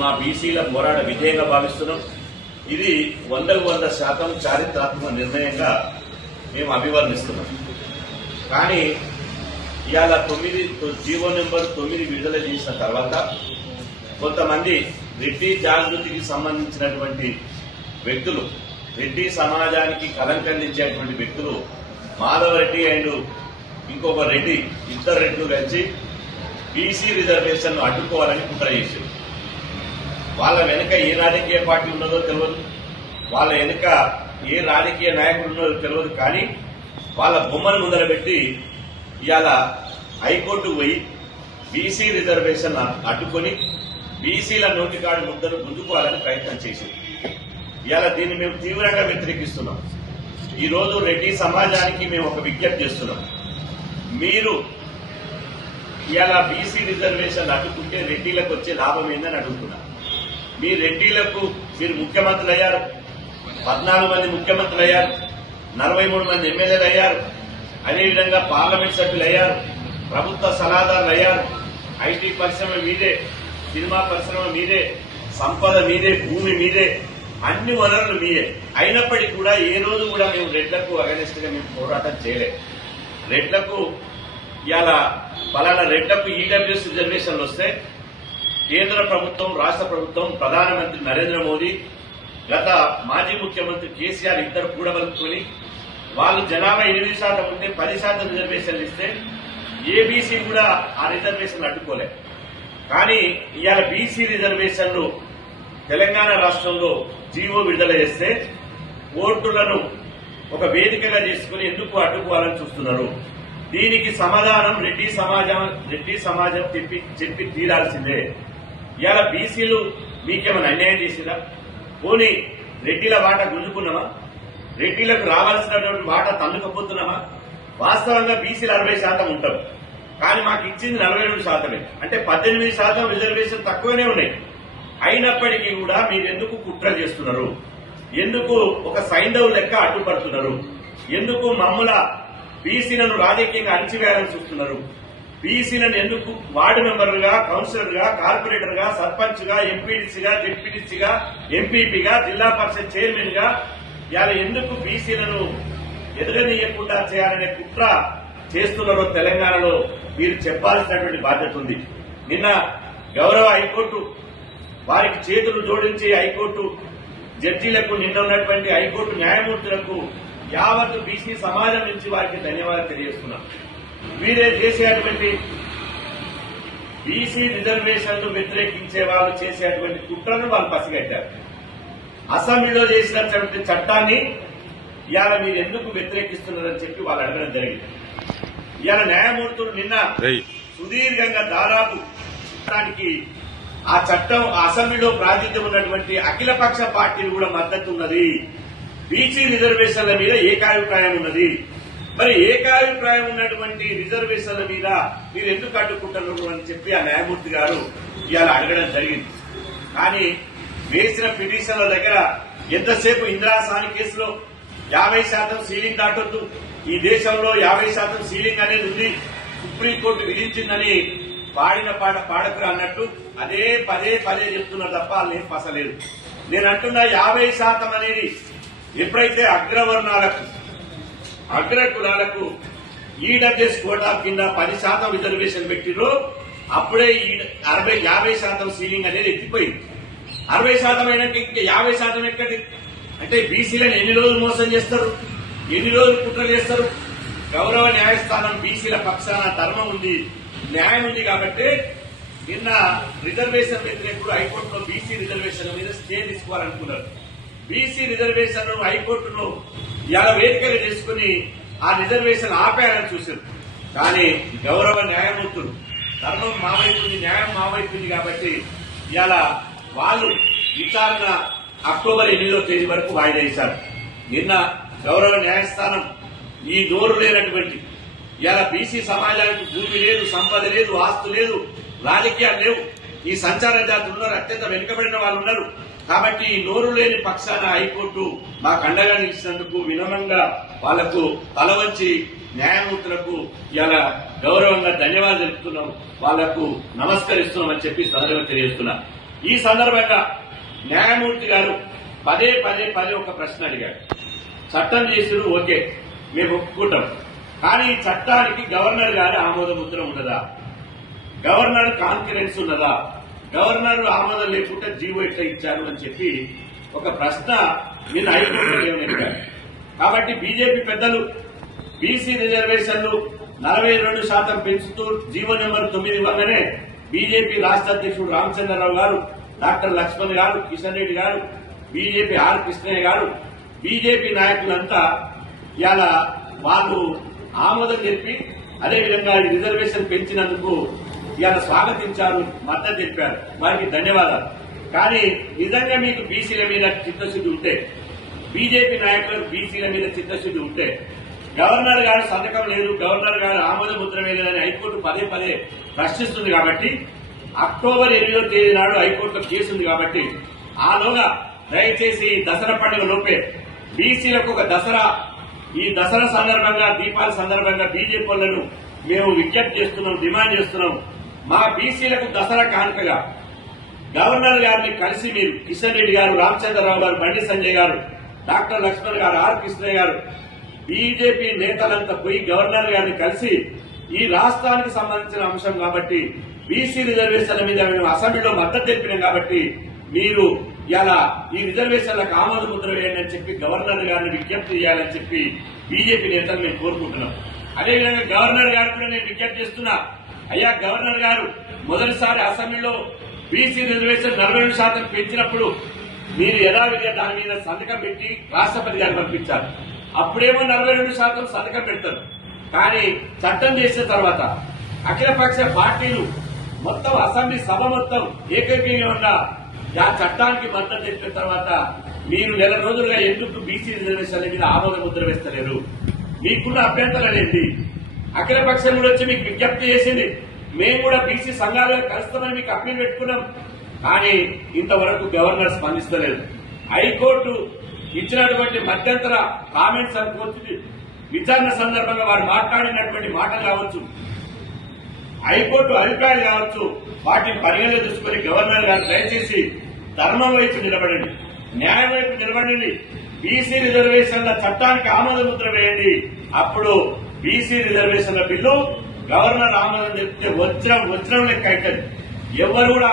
మా బీసీల పోరాట విధేయంగా భావిస్తున్నాం. ఇది 100% చారిత్రాత్మక నిర్ణయంగా మేము అభివర్ణిస్తున్నాం. కానీ ఇవాళ జీవో నెంబర్ 9 విడుదల చేసిన తర్వాత కొంతమంది రెడ్డి జాగృతికి సంబంధించినటువంటి వ్యక్తులు, రెడ్డి సమాజానికి కలంకందించేటువంటి వ్యక్తులు మాధవరెడ్డి అండ్ ఇంకొక రెడ్డి, ఇద్దరు రెడ్లు కలిసి బీసీ రిజర్వేషన్ అడ్డుకోవాలని కుట్ర చేశారు. వాళ్ళ వెనుక ఏ రాజకీయ పార్టీ ఉన్నదో తెలియదు, వాళ్ళ వెనుక ఏ రాజకీయ నాయకుడు ఉన్నదో తెలియదు. కానీ వాళ్ళ బొమ్మను ముందర పెట్టి ఇవాళ హైకోర్టుకు పోయి బీసీ రిజర్వేషన్ అడ్డుకొని బీసీల నోటికాడు ముద్దను గుంజుకోవాలని ప్రయత్నం చేసింది. ఇవాళ దీన్ని మేము తీవ్రంగా వ్యతిరేకిస్తున్నాం. ఈ రోజు రెడ్డి సమాజానికి మేము ఒక విజ్ఞప్తి చేస్తున్నాం. మీరు ఇవాళ బీసీ రిజర్వేషన్ అడ్డుకుంటే రెడ్డిలకు వచ్చే లాభం ఏందని అడుగుతున్నారు. మీ రెడ్డిలకు మీరు ముఖ్యమంత్రులు అయ్యారు, 14 మంది ముఖ్యమంత్రులు అయ్యారు, 43 మంది ఎమ్మెల్యేలు అయ్యారు, అదేవిధంగా పార్లమెంట్ సభ్యులు అయ్యారు, ప్రభుత్వ సలహాదారులు అయ్యారు. ఐటీ పరిశ్రమ మీదే, సినిమా పరిశ్రమ మీదే, సంపద మీదే, భూమి మీదే, అన్ని వనరులు మీదే. అయినప్పటికీ కూడా ఏ రోజు కూడా మేము రెడ్లకు అగెనిస్ట్ గా మేము పోరాటం చేయలేదు. రెడ్లకు ఇవాళ పలానా రెడ్లకు ఈడబ్ల్యూఎస్ రిజర్వేషన్లు వస్తే కేంద్ర ప్రభుత్వం, రాష్ట్ర ప్రభుత్వం, ప్రధానమంత్రి నరేంద్ర మోదీ, గత మాజీ ముఖ్యమంత్రి కేసీఆర్ ఇద్దరు కూడబలుపుకొని వాళ్ళు జనాభా 8% ఉంటే 10% రిజర్వేషన్లు ఇస్తే ఏబీసీ కూడా ఆ రిజర్వేషన్లు అడ్డుకోలేదు. కానీ ఇవాళ బీసీ రిజర్వేషన్లు తెలంగాణ రాష్ట్రంలో జీవో విడుదల చేస్తే ఓటులను ఒక వేదికగా చేసుకుని ఎందుకు అడ్డుకోవాలని చూస్తున్నారు? దీనికి సమాధానం రెడ్డి సమాజం చెప్పి తీరాల్సిందే. ఇవాళ బీసీలు మీకేమైనా అన్యాయం చేసిరా? పోనీ రెడ్డిల వాటా గుంజుకున్నామా? రెడ్డిలకు రావాల్సినటువంటి వాటా తన్నుకపోతున్నామా? వాస్తవంగా బీసీలు 60% ఉంటారు, కానీ మాకు ఇచ్చింది 42%. అంటే 18% రిజర్వేషన్ తక్కువనే ఉన్నాయి. అయినప్పటికీ కూడా మీరెందుకు కుట్ర చేస్తున్నారు? ఎందుకు ఒక సైంధవ్ లెక్క అడ్డుపడుతున్నారు? ఎందుకు మమ్మల బీసీలను రాజకీయంగా అణిచివేయాలని చూస్తున్నారు? బీసీలను ఎందుకు వార్డు మెంబర్లుగా, కౌన్సిలర్గా, కార్పొరేటర్గా, సర్పంచ్గా, ఎంపీడీసీగా, జెడ్పీడీసీగా, ఎంపీపీగా, జిల్లా పరిషత్ చైర్మన్ గా ఇవాళ ఎందుకు బీసీలను ఎదగనీయకుండా చేయాలనే కుట్ర చేస్తున్నారో తెలంగాణలో మీరు చెప్పాల్సినటువంటి బాధ్యత ఉంది. నిన్న గౌరవ హైకోర్టు వారికి చేతులు జోడించి హైకోర్టు జడ్జీలకు, నిన్న ఉన్నటువంటి హైకోర్టు న్యాయమూర్తులకు యావత్ బీసీ సమాజం నుంచి వారికి ధన్యవాదాలు తెలియజేస్తున్నాం. వీరే చేసేటువంటి బీసీ రిజర్వేషన్లు వ్యతిరేకించే వాళ్ళు చేసేటువంటి కుట్రను వాళ్ళు పసిగట్టారు. అసెంబ్లీలో చేసినటువంటి చట్టాన్ని ఇవాళ మీరు ఎందుకు వ్యతిరేకిస్తున్నారని చెప్పి వాళ్ళు అడగడం జరిగింది. ఇవాళ న్యాయమూర్తులు నిన్న సుదీర్ఘంగా దాదాపు ఆ చట్టం అసెంబ్లీలో ప్రాతినిధ్యం ఉన్నటువంటి అఖిలపక్ష పార్టీలు కూడా మద్దతు ఉన్నది. బీసీ రిజర్వేషన్ల మీద ఏకాభిప్రాయం ఉన్నది. మరి ఏకాభిప్రాయం ఉన్నటువంటి రిజర్వేషన్ల మీద మీరు ఎందుకు అడ్డుకుంటున్నారు అని చెప్పి ఆ న్యాయమూర్తి గారు ఇవాళ అడగడం జరిగింది. కానీ వేసిన పిటిషన్ల దగ్గర ఎంతసేపు ఇందిరాసాని కేసులో 50% సీలింగ్ దాటొద్దు, ఈ దేశంలో 50% సీలింగ్ అనేది ఉంది, సుప్రీంకోర్టు విధించిందని పాడిన పాట పాడకురా అన్నట్టు అదే పదే చెప్తున్నారు తప్ప వాళ్ళేం పసలేదు. నేను అంటున్నా 50% అనేది ఎప్పుడైతే అగ్రవర్ణాలకు, అగ్రకులాలకు ఈడబ్ల్యూఎస్ కోటా కింద 10% రిజర్వేషన్ పెట్టిరో అప్పుడే 50% సీలింగ్ అనేది ఎత్తిపోయింది. 60% అయినాక ఇంకా 50% ఎక్కడి? అంటే బీసీలను ఎన్ని రోజులు మోసం చేస్తారు, ఎన్ని రోజులు కుట్ర చేస్తారు? గౌరవ న్యాయస్థానం బీసీల పక్షాన ధర్మం ఉంది, న్యాయం ఉంది కాబట్టి నిన్న రిజర్వేషన్ వ్యతిరేకుడు హైకోర్టులో బీసీ రిజర్వేషన్ మీద స్టే తీసుకోవాలనుకున్నారు. బీసీ రిజర్వేషన్ హైకోర్టును ఇలా వేదికగా చేసుకుని ఆ రిజర్వేషన్ ఆపేయాలని చూశారు. కానీ గౌరవ న్యాయమూర్తులు ధర్మం మా వైపు ఉంది, న్యాయం మా వైపు ఉంది కాబట్టి ఇవాళ వాళ్ళు విచారణ అక్టోబర్ 8వ తేదీ వరకు వాయిదా వేశారు. నిన్న గౌరవ న్యాయస్థానం ఈ నోరు లేనటువంటి ఇవాళ బీసీ సమాజానికి భూమి లేదు, సంపద లేదు, ఆస్తు లేదు, రాజకీయాలు లేవు, ఈ సంచార జాతులు ఉన్నారు, అత్యంత వెనుకబడిన వాళ్ళు ఉన్నారు. కాబట్టి ఈ నోరు లేని పక్షాన హైకోర్టు మాకు అండగా నిలిచినందుకు వినమ్రంగా వాళ్లకు తల వంచి న్యాయమూర్తులకు ఇవాళ గౌరవంగా ధన్యవాదాలు తెలుపుతున్నాం, వాళ్లకు నమస్కరిస్తున్నామని చెప్పి సందర్భంగా తెలియజేస్తున్నా. ఈ సందర్భంగా న్యాయమూర్తి గారు పదే ఒక ప్రశ్న అడిగారు. చట్టం చేసిరు, ఓకే, మేము ఒప్పుకుంటాం. కానీ ఈ చట్టానికి గవర్నర్ గారి ఆమోద ముద్ర ఉన్నదా? గవర్నర్ కాన్ఫిడెన్స్ ఉన్నదా? గవర్నర్ ఆమోదం లేకుండా జీవో ఎట్లా ఇచ్చారు అని చెప్పి ఒక ప్రశ్న నిన్న హైకోర్టులో లేవనెత్తారు. కాబట్టి బీజేపీ పెద్దలు బీసీ రిజర్వేషన్లు 42% పెంచుతూ జీవో నెంబర్ 9 ఇవ్వగానే బీజేపీ రాష్ట్ర అధ్యక్షుడు రామచంద్రరావు గారు, డాక్టర్ లక్ష్మణ్ గారు, కిషన్ రెడ్డి గారు, బీజేపీ ఆర్ కృష్ణయ్య గారు, బీజేపీ నాయకులంతా ఇవాళ వాళ్ళు ఆమోదం చెప్పి అదేవిధంగా ఈ రిజర్వేషన్ పెంచినందుకు ఇవాళ స్వాగతించారు, మద్దతు తెలిపారు. వారికి ధన్యవాదాలు. కానీ నిజంగా మీకు బీసీల మీద చిత్తశుద్ధి ఉంటే, బీజేపీ నాయకులకు బీసీల మీద చిత్తశుద్ధి ఉంటే, గవర్నర్ గారు సంతకం లేదు, గవర్నర్ గారు ఆమోద ముద్ర వేయలేదని హైకోర్టు పదే ప్రశ్నిస్తుంది. కాబట్టి అక్టోబర్ 8వ తేదీ నాడు హైకోర్టులో కేసు ఉంది. కాబట్టి ఆలోగా దయచేసి దసరా పండుగ లోపే బీసీలకు ఒక దసరా, ఈ దసరా సందర్భంగా, దీపావళి సందర్భంగా బీజేపీ వాళ్ళను మేము విజ్ఞప్తి చేస్తున్నాం, డిమాండ్ చేస్తున్నాం. మా బీసీలకు దసరా కానుకగా గవర్నర్ గారిని కలిసి మీరు కిషన్ రెడ్డి గారు, రామచంద్రరావు గారు, బండి సంజయ్ గారు, డాక్టర్ లక్ష్మణ్ గారు, ఆర్ కృష్ణయ్య గారు, బీజేపీ నేతలంతా పోయి గవర్నర్ గారిని కలిసి ఈ రాష్ట్రానికి సంబంధించిన అంశం కాబట్టి బీసీ రిజర్వేషన్ల మీద మేము అసెంబ్లీలో మద్దతు తెలిపినాం. కాబట్టి మీరు ఇలా ఈ రిజర్వేషన్లకు ఆమోద ముద్ర వేయండి అని చెప్పి గవర్నర్ గారిని విజ్ఞప్తి చేయాలని చెప్పి బీజేపీ నేతలు మేము కోరుకుంటున్నాం. అదేవిధంగా గవర్నర్ గారు కూడా నేను విజ్ఞప్తి చేస్తున్నా. అయ్యా గవర్నర్ గారు, మొదటిసారి అసెంబ్లీలో బీసీ రిజర్వేషన్ 42% పెంచినప్పుడు మీరు యథావిధిగా దాని మీద సంతకం పెట్టి రాష్ట్రపతి గారు పంపించారు. అప్పుడేమో 42% సంతకం పెడతారు. కానీ చట్టం చేసిన తర్వాత అఖిలపక్ష పార్టీలు మొత్తం అసెంబ్లీ సభ మొత్తం ఏకగ్రీవంగా ఆ చట్టానికి మద్దతు చెప్పిన తర్వాత మీరు నెల రోజులుగా ఎందుకు బీసీ రిజర్వేషన్ల మీద ఆమోద ముద్ర వేస్తలేరు? మీకున్న అభ్యంతరాలు ఏంటి? అఖిలపక్షం కూడా వచ్చి మీకు విజ్ఞప్తి చేసింది. మేము కూడా బీసీ సంఘాలుగా కలుస్తామని మీకు అప్పీల్ పెట్టుకున్నాం. కానీ ఇంతవరకు గవర్నర్ స్పందిస్తలేదు. హైకోర్టు ఇచ్చినటువంటి మధ్యంతర కామెంట్స్ అనుకోవచ్చు, విచారణ సందర్భంగా వారు మాట్లాడినటువంటి మాటలు కావచ్చు, హైకోర్టు అభిప్రాయాలు కావచ్చు, వాటిని పరిగణలో తీసుకుని గవర్నర్ గారు దయచేసి ధర్మం వైపు నిలబడండి, న్యాయం వైపు నిలబడండి. బీసీ రిజర్వేషన్ల చట్టానికి ఆమోద ముద్ర వేయండి. అప్పుడు బీసీ రిజర్వేషన్ల బిల్లు గవర్నర్ ఆమోదం చెప్తే వజ్రం లెక్క అవుతుంది. ఎవరు కూడా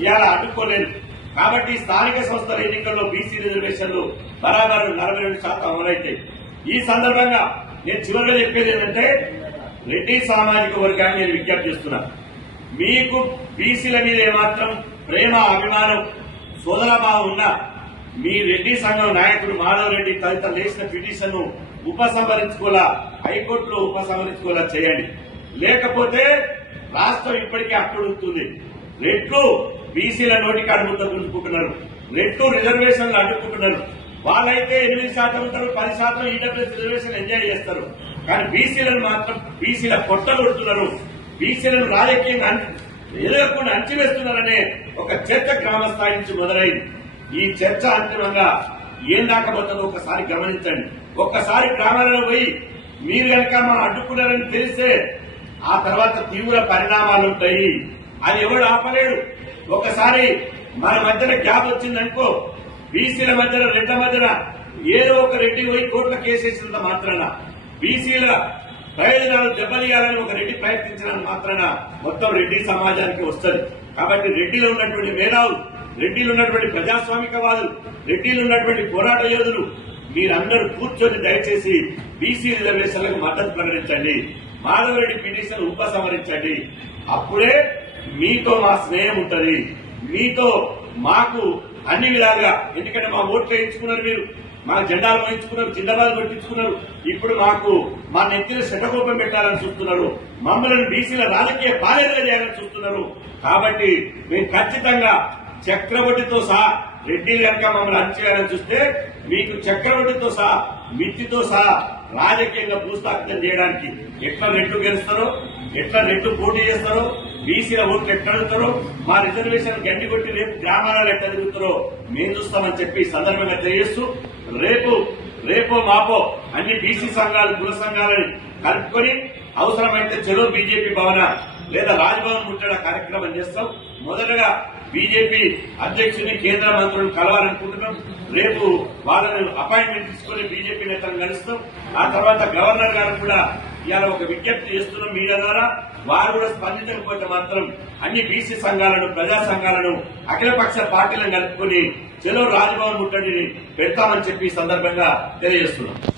ఇవాళ అడ్డుకోలేరు. కాబట్టి స్థానిక సంస్థల ఎన్నికల్లో బీసీ రిజర్వేషన్లు బరాబరు 42% అమలైతాయి. ఈ సందర్భంగా నేను చివరిగా చెప్పేది ఏంటంటే, రెడ్డి సామాజిక వర్గాన్ని నేను విజ్ఞప్తి చేస్తున్నా. మీకు బీసీల మీద ఏమాత్రం ప్రేమ, అభిమానం, సోదరభావం ఉన్నా మీ రెడ్డి సంఘం నాయకుడు మాధవ్ రెడ్డి తదితరులు వేసిన పిటిషన్ ను ఉపసంహరించుకోలా, హైకోర్టులో ఉపసంహరించుకోలా చేయండి. లేకపోతే రాష్ట్రం ఇప్పటికే అట్టుడుతుంది. రెట్లు బీసీల నోటికి అడుగుతూ గుంజుకుంటున్నారు, రెట్లు రిజర్వేషన్లు అడ్డుకుంటున్నారు. వాళ్ళైతే 8% ఉంటారు, 10% ఈడబ్ల్యూఎస్ రిజర్వేషన్ ఎంజాయ్ చేస్తారు. కానీ బీసీలను మాత్రం బీసీల పొట్టలు కొడుతున్నారు, బీసీలను రాజకీయంగా ఎదురకుండా అంచివేస్తున్నారనే ఒక చర్చ గ్రామ స్థాయి నుంచి మొదలైంది. ఈ చర్చ అంతిమంగా ఏం దాకపోతుందో ఒకసారి గమనించండి. ఒక్కసారి గ్రామాలలో పోయి మీరు కనుక మా అడ్డుకున్నారని తెలిస్తే ఆ తర్వాత తీవ్ర పరిణామాలు ఉంటాయి. అది ఎవడు ఆపలేడు. ఒకసారి మన మధ్యన గ్యాప్ వచ్చిందనుకో, బీసీల మధ్యన, రెడ్ల మధ్యన ఏదో ఒక రెడ్డి పోయి కోర్టులో కేసేసినంత మాత్రాన, బీసీల ప్రయోజనాలు దెబ్బతీయాలని ఒక రెడ్డి ప్రయత్నించినంత మాత్రాన మొత్తం రెడ్డి సమాజానికి వస్తుంది. కాబట్టి రెడ్డిలో ఉన్నటువంటి మేధావులు, రెడ్డిలో ఉన్నటువంటి ప్రజాస్వామికవాదులు, రెడ్డిలో ఉన్నటువంటి పోరాట యోధులు మీరందరూ కూర్చొని దయచేసి బీసీ రిజర్వేషన్లకు మద్దతు ప్రకటించండి, మాధవరెడ్డి పిటిషన్ ఉపసంహరించండి. అప్పుడే మీతో మా స్నేహం ఉంటది, మీతో మాకు అన్ని విధాలుగా. ఎందుకంటే మా ఓట్లు వేయించుకున్నారు, మీరు మా జెండాలు వహించుకున్నారు, జిందాబాద్ కొట్టించుకున్నారు. ఇప్పుడు మాకు మా నెత్తిన శటకోపం పెట్టాలని చూస్తున్నారు, మమ్మల్ని బీసీల రాజకీయ బాధ్యతగా చేయాలని చూస్తున్నారు. కాబట్టి మేము ఖచ్చితంగా చక్రవడ్డీతో సహా రెడ్డిలు కనుక మమ్మల్ని అంచేయాలని చూస్తే మీకు చక్రవడ్డీతో సహా, మిత్తితో సహా రాజకీయంగా భూస్థాపితం చేయడానికి ఎట్లా రెడ్లు గెలుస్తారో, ఎట్లా రెడ్లు పోటీ చేస్తారో, బీసీల ఓట్లు ఎట్లా అడుగుతారో, మా రిజర్వేషన్ గండి కొట్టి రేపు గ్రామాలలో ఎట్లా తిరుగుతారో మేము చూస్తామని చెప్పి సందర్భంగా తెలియజేస్తూ, రేపో మాపో అన్ని బీసీ సంఘాలు, కుల సంఘాలని కలుపుకొని అవసరమైతే చెలో బీజేపీ భవన లేదా రాజ్భవన్ ముట్టడ కార్యక్రమం చేస్తాం. మొదటగా బీజేపీ అధ్యక్షుని కేంద్ర మంత్రులను కలవాలనుకుంటున్నాం. రేపు వాళ్ళని అపాయింట్మెంట్ తీసుకుని బీజేపీ నేతలను కలుస్తాం. ఆ తర్వాత గవర్నర్ గారు కూడా ఇవాళ ఒక విజ్ఞప్తి చేస్తున్నాం మీడియా ద్వారా. వారు కూడా స్పందించకపోతే మాత్రం అన్ని బీసీ సంఘాలను, ప్రజా సంఘాలను, అఖిలపక్ష పార్టీలను కలుపుకొని చెలో రాజ్భవన్ ముట్టడిని పెడతామని చెప్పి ఈ సందర్భంగా తెలియజేస్తున్నాం.